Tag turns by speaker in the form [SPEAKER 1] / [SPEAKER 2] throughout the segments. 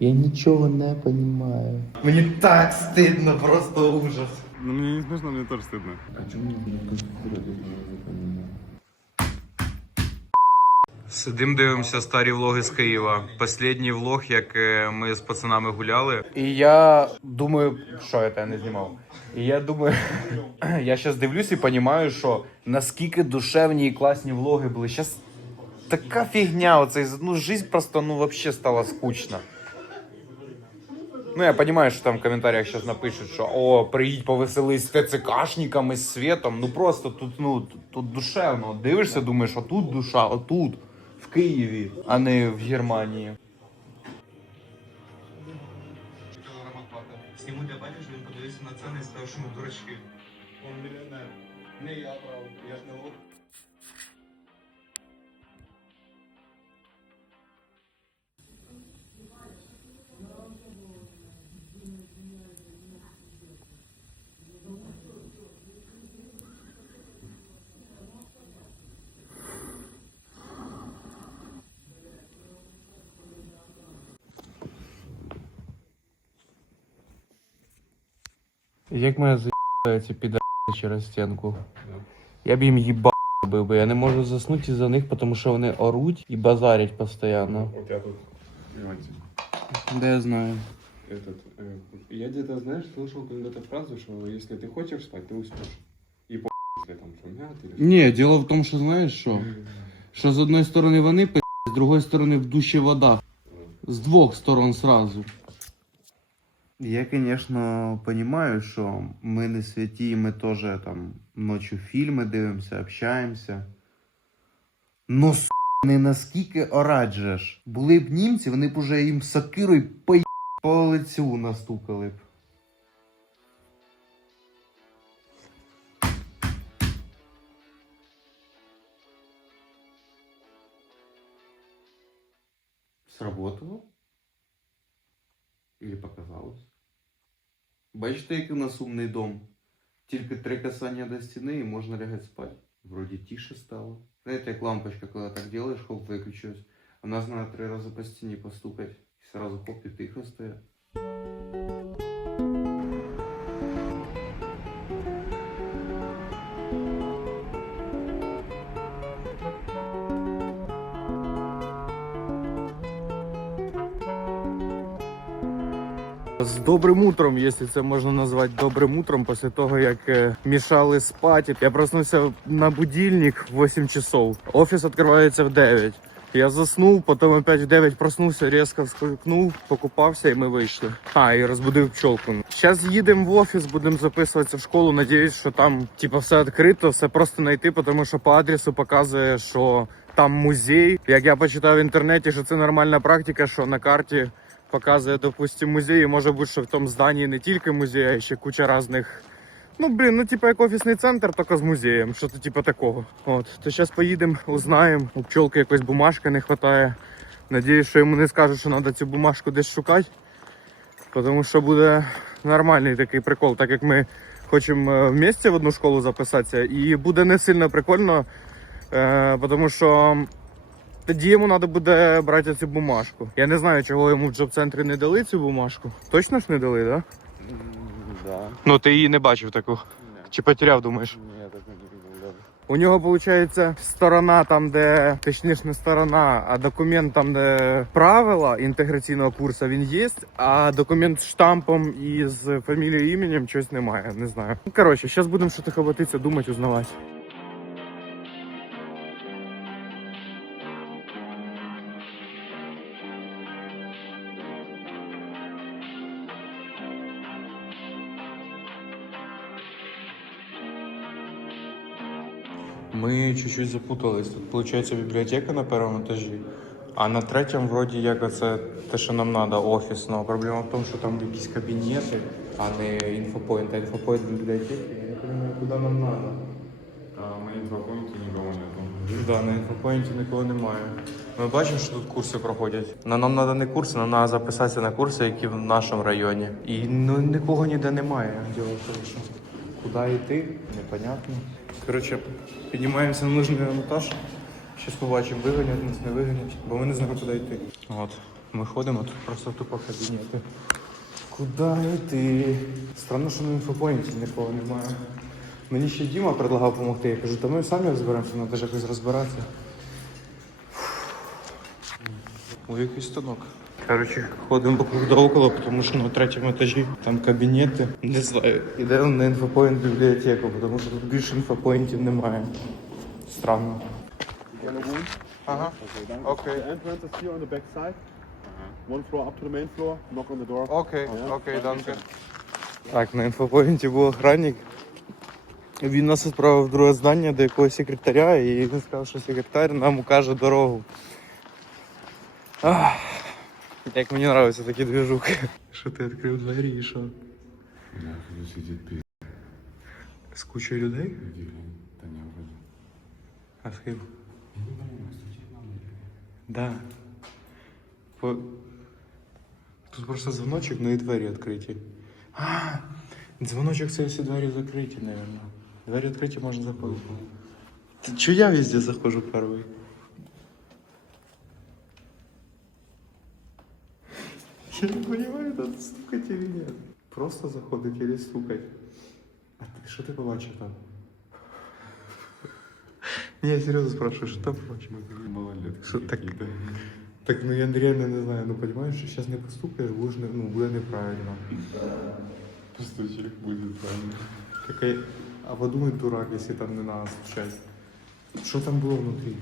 [SPEAKER 1] Я нічого не розумію.
[SPEAKER 2] Мені так стидно, просто ужас.
[SPEAKER 3] Ну мне не смешно, мне тоже стыдно.
[SPEAKER 1] А чому мені?
[SPEAKER 4] Сидим, дивимося старі влоги з Києва. Последній влог, як е, ми з пацанами гуляли.
[SPEAKER 2] І я думаю, що я тебе не знімав. І я думаю, я зараз дивлюсь і розумію, що наскільки душевні і класні влоги були. Зараз така фігня, оцей, ну, жизнь просто, ну, вообще стала скучна. Ну, я розумію, що там в коментарях зараз напишуть, що о, приїдь повеселись з ТЦКшниками, з світом. Ну просто тут, ну, тут, тут душевно. Дивишся, думаєш, отут душа, отут, в Києві, а не в Германії.
[SPEAKER 4] Сніму для батюшки, він подивився на це що ми дурачки.
[SPEAKER 3] Он миллионер. Не я брал, я ж не лох.
[SPEAKER 1] Як мене заїбали ці підари через стінку? Я б їм їбав би, я не можу заснути із-за них, тому що вони оруть і базарять постійно.
[SPEAKER 3] У тебя тут, понимаете,
[SPEAKER 1] Де я знаю.
[SPEAKER 3] этот, э, я где-то, знаешь, слышал когда-то фразу, что если ты хочешь спать, ты уснешь. И по если там шумят или что.
[SPEAKER 1] Ні, діло в тому, що знаєш що? Що з одної сторони вони пи***, з другої сторони в душі вода. З двох сторон сразу. Я, звісно, розумію, що ми не святі, ми теж там ночі фільми дивимося, общаємося. Ну, с**, не наскільки ораджеш. Були б німці, вони б уже їм сокирою по, по лицю настукали б. Сработало? Или показалось? Бачите, який у нас умний дом? Тільки три касання до стіни і можна лягати спати. Вроді тише стало. Знаєте, як лампочка, коли так делаешь, хоп, виключилась. А нас надо три рази по стіні постукать. І сразу хоп, і тихо стоять.
[SPEAKER 2] З добрим утром, якщо це можна назвати добрим утром, після того як е, мішали спати. Я проснувся на будильник в 8 часов. Офіс відкривається в 9. Я заснув, потім опять в 9 проснувся, різко вскрикнув, покупався і ми вийшли. А, і розбудив пчолку. Зараз їдемо в офіс, будемо записуватися в школу. Надіюсь, що там типа все відкрито, все просто знайти, тому що по адресу показує, що там музей. Як я почитав в інтернеті, що це нормальна практика, що на карті показує, допустим, музей. І може бути, що в тому зданні не тільки музей, а ще куча різних. Ну, блін, ну типа як офісний центр, тільки з музеєм, що то типа такого. От, то зараз поїдемо, узнаємо. У пчолки якось бумажки не вистачає. Надіюсь, що йому не скажуть, що треба цю бумажку десь шукати. Тому що буде нормальний такий прикол, так як ми хочемо е, вместе в одну школу записатися, і буде не сильно прикольно, е, тому що тоді йому треба буде брати цю бумажку. Я не знаю, чого йому в джоб-центрі не дали цю бумажку. Точно ж не дали, так? Да?
[SPEAKER 3] Да.
[SPEAKER 2] Ну ти її не бачив таку. Чи потеряв, думаєш?
[SPEAKER 3] Нет, так не даже.
[SPEAKER 2] У нього виходить сторона там, де точніше не сторона, а документ там, де правила інтеграційного курсу він є, а документ з штампом і з фамілією іменем щось немає. Не знаю. Коротше, зараз будемо що хватитися, думати, узнавати.
[SPEAKER 4] Ми чуть-чуть запутались. Тут виходить бібліотека на першому етажі, а на третьому, вроді, як оце те, що нам треба, офісно. Проблема в тому, що там якісь кабінети, а не інфопоінт. А інфопоінт бібліотеки. Я не розумію, куди нам треба.
[SPEAKER 3] А на инфопоинте никого нету.
[SPEAKER 4] Да, на інфопоінті нікого немає. Ми бачимо, що тут курси проходять. Но нам треба не курси, нам треба записатися на курси, які в нашому районі. І ну, нікого ніде немає. Діло в тому, що куди йти, непонятно. Коротше, піднімаємося на нужний етаж. Зараз побачимо, виганять нас, не виганять, бо ми не знаємо, куди йти. От.
[SPEAKER 2] Ми ходимо, тут просто тупо кабінети. Куди йти? Странно, що на інфопоінті нікого немає. Мені ще Діма предлагав допомогти. Я кажу, та ми самі розберемося, треба якось розбиратися. Ой, який станок. Коротше, ходимо вокруг да около, тому що на третьому етажі там кабінети. Не знаю. Ідемо на інфопоінт бібліотеку, тому що тут більше інфопоінтів немає. Странно. Ага. Окей.
[SPEAKER 5] The entrance is here on the back side. One floor up to the main floor. Knock on the door.
[SPEAKER 2] Окей, окей, данке. Так, на інфопоінті був охранник. Він нас відправив в друге здання до якогось секретаря, і він сказав, що секретар нам укаже дорогу. Ах, як мені подобаються такі движухи. Що ти відкрив двері і що?
[SPEAKER 6] Нахуй сидит пи***.
[SPEAKER 2] З кучою людей?
[SPEAKER 6] Да не, вроде.
[SPEAKER 2] А з ким?
[SPEAKER 6] Я
[SPEAKER 2] Да. По... Тут просто дзвоночок, ну і двері відкриті. А, дзвоночок це всі двері закриті, мабуть. Двері відкриті можна заходити. Ти чого я везде заходжу перший? Я не понимаю, надо стукать или нет. Просто заходить или стукать. А ти що ти побачив там? Ні, я серйозно спрашиваю, що там побачив?
[SPEAKER 6] Малолетки
[SPEAKER 2] Что так?
[SPEAKER 6] какие-то.
[SPEAKER 2] Так, ну я реально не знаю, ну понимаешь, что сейчас не постукаешь, будешь, не- ну, будет неправильно.
[SPEAKER 6] Постучек будет правильно.
[SPEAKER 2] Какая... А подумай, дурак, если там не надо стучать. Что там было внутри?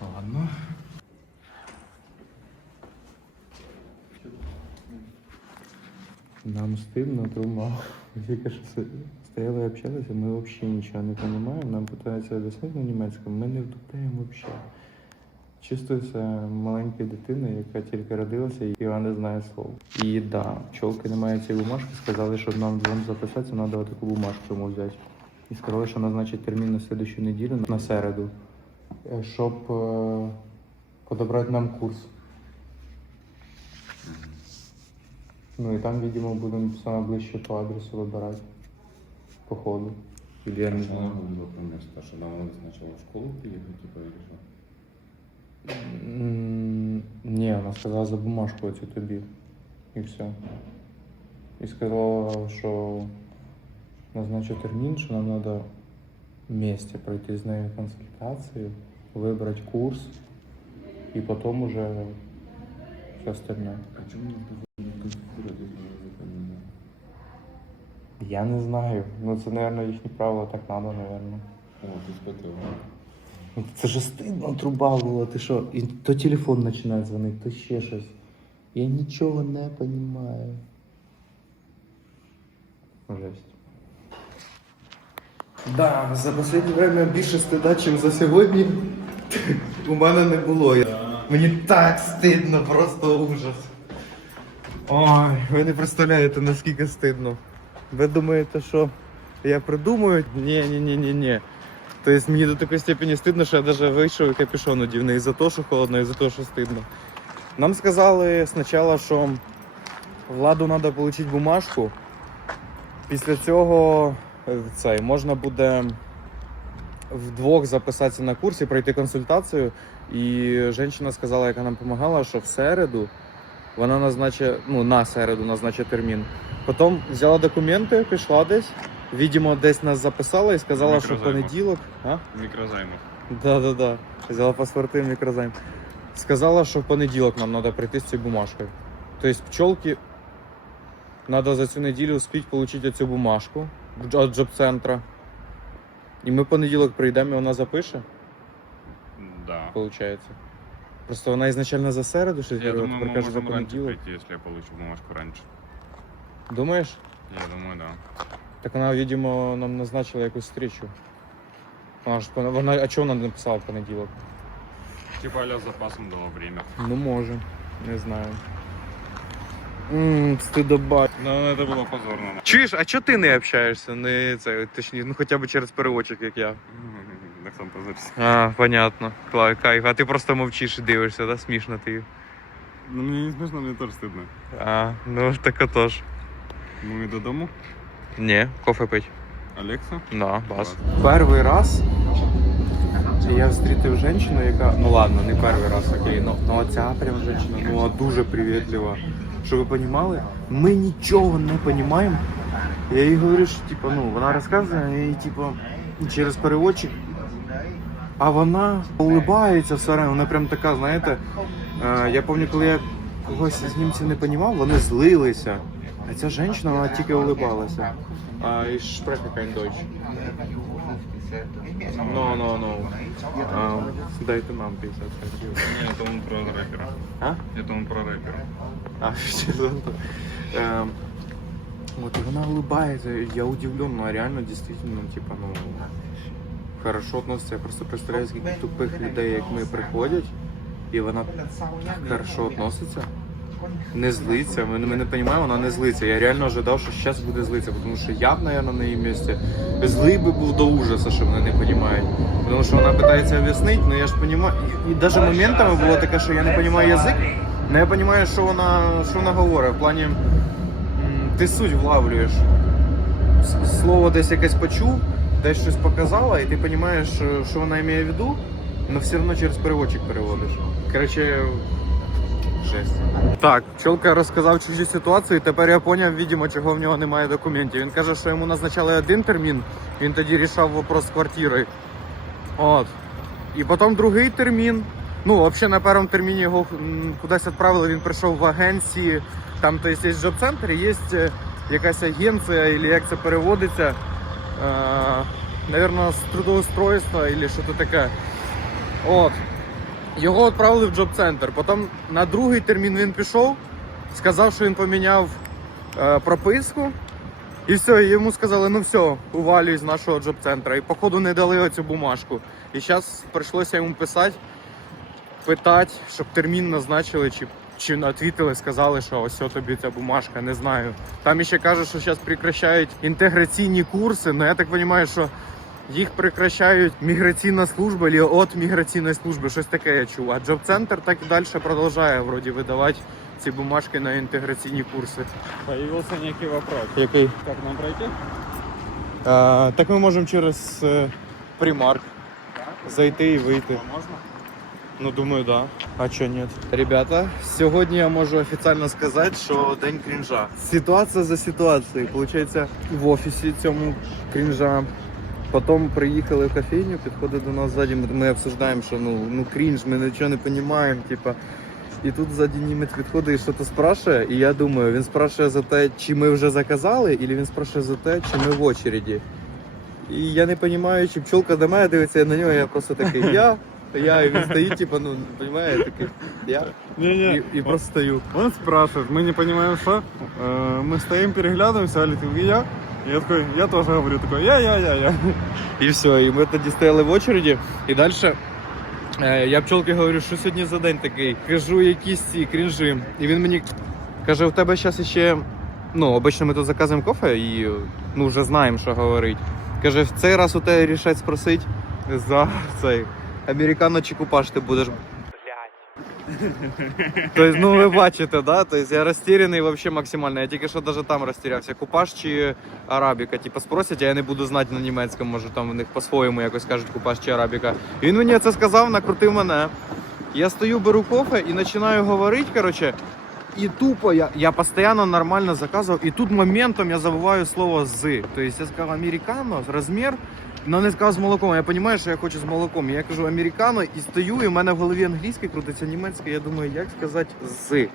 [SPEAKER 2] Ладно. Нам стыдно, трума. Що си- стояли і общалися, ми взагалі нічого не розуміємо. Нам питаються об'яснити на німецькому, ми не вдупляємо взагалі. Чувствується маленькою дитиною, яка тільки родилася і вона не знає слов. І да, пчолки не мають цієї бумажки, сказали, щоб нам двом записатися, треба таку бумажку йому взяти. І сказали, що назначить термін на слідущу неділю, на середу, е, щоб е, подобрати нам курс. Ну і там, видимо, будемо саме ближче по адресу вибирати. По ходу. Или я не
[SPEAKER 6] Что
[SPEAKER 2] знаю.
[SPEAKER 6] она говорила про место? Что нам надо сначала в школу приехать, типа, или что?
[SPEAKER 2] М, Ні, вона сказала за бумажку оцю тобі. І все. І сказала, що назначу термін, що нам треба вместе пройти з нею консультацію, вибрати курс і потім уже все остальне.
[SPEAKER 6] А языка не?
[SPEAKER 2] Я не знаю. Ну це, мабуть, їхні правила так треба, мабуть.
[SPEAKER 6] О, ты испытывал.
[SPEAKER 2] Ну, Це ж стидно труба була, ти що? І то телефон починає дзвонити, то ще щось. Я нічого не розумію. Жесть. Да, за останнє время більше стида, ніж за сьогодні. У мене не було. Я- Мені так стидно, просто ужас. Ой, ви не представляєте, наскільки стидно. Ви думаєте, що я придумаю? Ні, ні, ні, ні, ні. Тобто мені до такої степені стидно, що я навіть вийшов і капюшон одів. Не із-за того, що холодно, а із-за того, що стидно. Нам сказали спочатку, що владу треба отримати бумажку. Після цього е, цей, можна буде вдвох записатися на курс і пройти консультацію. І жінка сказала, яка нам допомагала, що в середу вона назначить, ну на середу назначить термін. Потім взяла документи, пішла десь. Видимо, десь нас записала і сказала, що в
[SPEAKER 6] Мікрозаймах.
[SPEAKER 2] понеділок. А?
[SPEAKER 6] Микрозаймов.
[SPEAKER 2] Да, да, да. Взяла паспорти в мікрозайм. Сказала, що в понеділок нам треба прийти з цією бумажкою. Тобто пчолки треба за цю неділю успіти отримати цю бумажку від джоб-центра. І ми в понеділок прийдемо і вона запише,
[SPEAKER 7] Да.
[SPEAKER 2] виходить. Просто вона ізначально за середу щось
[SPEAKER 7] Я
[SPEAKER 2] говорила,
[SPEAKER 7] думаю, мы
[SPEAKER 2] тепер каже за
[SPEAKER 7] можем раньше
[SPEAKER 2] понеділок.
[SPEAKER 7] прийти, если я получу бумажку раньше.
[SPEAKER 2] Думаєш?
[SPEAKER 7] Я думаю, да.
[SPEAKER 2] Так вона, видимо, нам назначила якусь зустрічу. Вона ж вона, а чого вона не написала в понеділок?
[SPEAKER 7] Типа а с запасом дала время.
[SPEAKER 2] Ну може, не знаю. Ммм, стидоба.
[SPEAKER 7] Но это было позорно.
[SPEAKER 2] Чуєш, а чого ти не общаєшся? Не це, точніше, ну хоча б через переводчик, як я.
[SPEAKER 7] Так сам позорься.
[SPEAKER 2] А, понятно. Кла- Кайф. А ти просто мовчиш і дивишся, да? Смішно ти.
[SPEAKER 7] Ну мне не смешно, мне тоже стыдно.
[SPEAKER 2] А, ну так отож.
[SPEAKER 7] Мы до дому.
[SPEAKER 2] Ні, кофе пить.
[SPEAKER 7] Алекса?
[SPEAKER 2] Да, бас. Перший раз Я зустрітив жінку, яка, ну ладно, не перший раз, окей, ну, ну оця прям жінка, ну а дуже привітлива. Щоб ви розуміли, ми нічого не розуміємо. Я їй говорю, що типу, ну, вона розказує, їй, типу, через переводчик. А вона улибається все время, вона прям така, знаєте. Е, я пам'ятаю, коли я когось з німців не розумів, вони злилися. А ця жінка, вона тільки улибалася. А, і spreche kein Deutsch. No, no, no. А, дайте нам 50 копійок.
[SPEAKER 6] Ні, это он про рэпера.
[SPEAKER 2] А?
[SPEAKER 6] Это он про рэпера.
[SPEAKER 2] А, що за то? Ем, Вот, и вона улыбается, я удивлен, ну, а реально, действительно, ну, типа, ну, хорошо относится. Я просто представляю, скільки тупих людей, як ми, приходять, і вона так хорошо относиться. Не злиться, ми, ми не розуміємо, вона не злиться. Я реально ожидав, що зараз буде злитися, тому що я б, наверное, на її місці злий би був до ужасу, що вони не розуміють. Тому що вона питається об'яснити, ну я ж розумію. І, навіть моментами було таке, що я не розумію язик, але я розумію, що вона, що вона говорить. В плані ти суть влавлюєш. Слово десь якесь почув, десь щось показала, і ти розумієш, що- що вона має в виду, але все одно через переводчик переводиш. Коротше, жесть. Так, пчелка розказав чужі ситуації. Тепер я зрозумів, видимо, чого в нього немає документів. Він каже, що йому назначали один термін, він тоді рішав вопрос з квартирою. От. І потім другий термін. Ну, взагалі на першому терміні його кудись відправили, він прийшов в агенції. Там то есть, є джоб-центр, є е, якась агенція, або як це переводиться. Е, Наверно, з трудоустройства або щось таке. От. Його відправили в джоб-центр. Потім на другий термін він пішов, сказав, що він поміняв е, прописку. І все, йому сказали, ну все, увалюй з нашого джоб-центра. І походу не дали оцю бумажку. І зараз прийшлося йому писати, питати, щоб термін назначили, чи, чи відвітили, сказали, що ось о тобі ця бумажка, не знаю. Там ще кажуть, що зараз прекращають інтеграційні курси, але я так розумію, що їх прекращають міграційна служба або від міграційної служби, щось таке я чув. А джоб-центр так і далі продовжує вроді видавати ці бумажки на інтеграційні курси.
[SPEAKER 6] Появился некий вопрос.
[SPEAKER 2] Який?
[SPEAKER 6] Как нам пройти?
[SPEAKER 2] А, так ми можемо через е, примарк зайти і вийти.
[SPEAKER 6] можно?
[SPEAKER 2] Ну, думаю, да. А чого ні? Ребята, сьогодні я можу офіційно сказати, що день крінжа. Ситуація за ситуацією. Получається, в офісі цьому крінжа. Потім приїхали в кофейню, підходить до нас ззаді, ми, обсуждаємо, що ну, ну крінж, ми нічого не розуміємо, типа. І тут ззаді німець підходить і щось спрашує, і я думаю, він спрашує за те, чи ми вже заказали, або він спрашує за те, чи ми в очереді. І я не розумію, чи пчолка до мене дивиться на нього, я просто такий, я, я, і він стоїть, типа, ну, розуміє, такий, я,
[SPEAKER 6] Не-не.
[SPEAKER 2] і, і просто стою.
[SPEAKER 6] Он спрашивает, мы не понимаем, что. Э, Мы стоим, переглядываемся, Али, ты я? Я такой, я тоже говорю, такой, я, я, я, я.
[SPEAKER 2] І все, і ми тоді стояли в очереді, і далі е, я пчолки говорю, що сьогодні за день такий. Кажу, якісь ці крінжі. І він мені каже, у тебе зараз ще. Ну, обично ми тут заказуємо кофе і ну, вже знаємо, що говорить. Каже, в цей раз у тебе рішать спросить за цей американо чи купаж ти будеш. Тобто, ну ви бачите, да? Тобто я розтіряний вообще максимально. Я тільки що навіть там розтірявся. Купаж чи арабіка. Типа спросять, а я не буду знати на німецькому, може там в них по-своєму якось кажуть купаж чи арабіка. І він мені це сказав, накрутив мене. Я стою, беру кофе і починаю говорити, коротше. І тупо я, я постійно нормально заказував, і тут моментом я забуваю слово з. Тобто я сказав американо, розмір, але не сказав з молоком. Я розумію, що я хочу з молоком. Я кажу американо і стою, і в мене в голові англійське крутиться німецьке. Я думаю, як сказати з.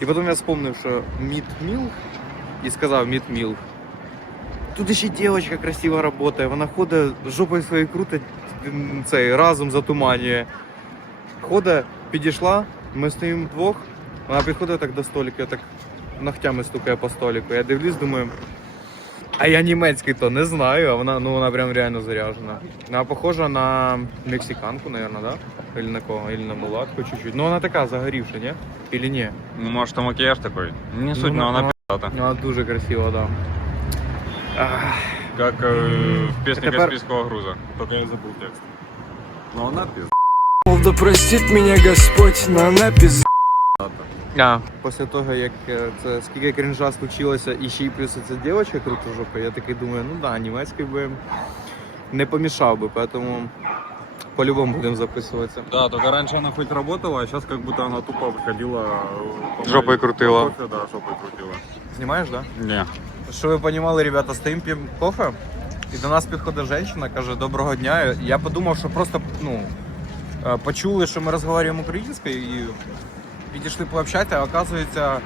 [SPEAKER 2] І потім я зрозумів, що мід мілк, і сказав мід мілк. Тут ще дівчинка красиво працює, вона ходить жопою своєю крутить, цей разум затуманює. Ходить, підійшла, ми стоїмо вдвох, вона підходить так до столика, так ногтями стукає по столику. Я дивлюсь, думаю. А я німецький то не знаю, а вона, ну, вона прям реально заряжена. Вона похожа на мексиканку, наверное, да? Или на кого? Или на мулатку чуть-чуть. Ну вона така загорівша, ні? Или ні?
[SPEAKER 6] Ну, может, там макияж такой. Не суть,
[SPEAKER 2] Ну,
[SPEAKER 6] но она
[SPEAKER 2] ну,
[SPEAKER 6] пи***та.
[SPEAKER 2] Вона дуже красива, да. Ах.
[SPEAKER 6] Как э, в песне
[SPEAKER 2] Теперь-
[SPEAKER 6] Каспийского груза. Только я забыл текст. Но она пиз.
[SPEAKER 8] Да простит меня Господь, но она пиз...
[SPEAKER 2] А, після того, як е, це скільки крінжа случилося, і ще й плюс ця дівчинка крутожопа, я такий думаю, ну да, німецький би не помішав би, поэтому По-любому будемо записуватися.
[SPEAKER 6] Да, только раньше она хоть работала, а сейчас как будто она тупо выходила... э,
[SPEAKER 2] Жопой крутила.
[SPEAKER 6] Кофе, да, жопой крутила.
[SPEAKER 2] Знімаєш, так? Да?
[SPEAKER 6] Не.
[SPEAKER 2] Щоб ви розуміли, ребята, стоїмо п'ємо кофе, і до нас підходить жінка, каже, доброго дня. Я подумав, що просто ну, е, почули, що ми розмовляємо українською і підійшли пообщати, а оказується,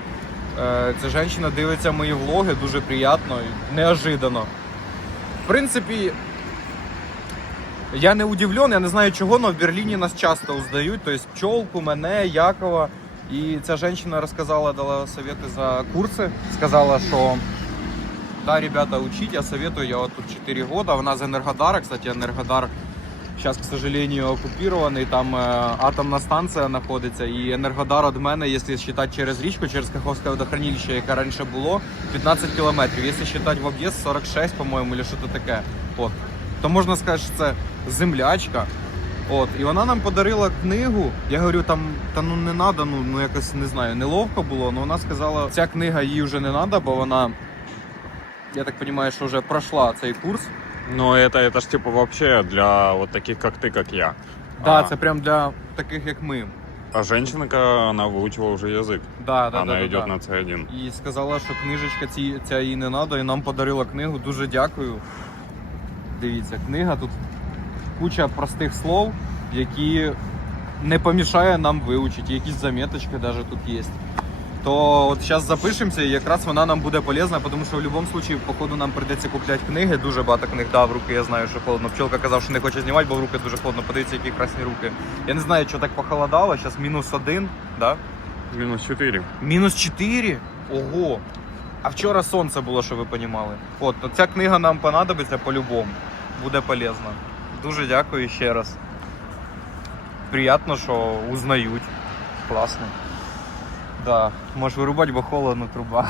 [SPEAKER 2] е, ця жінка дивиться мої влоги дуже приємно і неожиданно. В принципі, я не удивлен, я не знаю чого, але в Берліні нас часто узнають, тобто пчолку, мене, Якова. І ця жінка розказала, дала совети за курси, сказала, що да, ребята, учить, я советую, я вот тут 4 года, вона з Енергодара, кстати, Енергодар сейчас, к сожалению, оккупированный, там е, атомна станція знаходиться, і Енергодар від мене, якщо считати через річку, через Каховське водохранилище, яке раніше було, 15 кілометрів, якщо считати в об'їзд 46, по-моєму, чи щось таке. От. То можна сказати, що це землячка. От, і вона нам подарила книгу. Я говорю, там та ну не треба, ну, ну якось не знаю, неловко було. але вона сказала, ця книга їй вже не треба, бо вона, я так розумію, що вже пройшла цей курс.
[SPEAKER 6] Но это, это ж типа вообще для вот таких, как ты, как я.
[SPEAKER 2] Да,
[SPEAKER 6] А.
[SPEAKER 2] це прям для таких, як ми.
[SPEAKER 6] А женщина, она выучила уже язык.
[SPEAKER 2] Да, да,
[SPEAKER 6] она
[SPEAKER 2] да, да,
[SPEAKER 6] идет
[SPEAKER 2] да.
[SPEAKER 6] на C1.
[SPEAKER 2] І сказала, що книжечка ці, ця їй не треба, і нам подарила книгу. Дуже дякую. Дивіться, книга тут куча простих слов, які не помішає нам вивчити. Якісь заметочки навіть тут є. То от зараз запишемося, і якраз вона нам буде полезна, тому що в будь-якому випадку, походу, нам прийдеться купляти книги. Дуже багато книг дав в руки. Я знаю, що холодно. Пчелка казав, що не хоче знімати, бо в руки дуже холодно. Подивіться, які красні руки. Я не знаю, що так похолодало. Зараз мінус один, да?
[SPEAKER 6] Минус 4.
[SPEAKER 2] Мінус 4? Ого. А вчора сонце було, щоб ви розуміли. От, то ця книга нам понадобиться по-любому. Буде полезна. Дуже дякую ще раз. Приємно, що узнають. Класно. Да, можеш вирубати, бо холодно труба.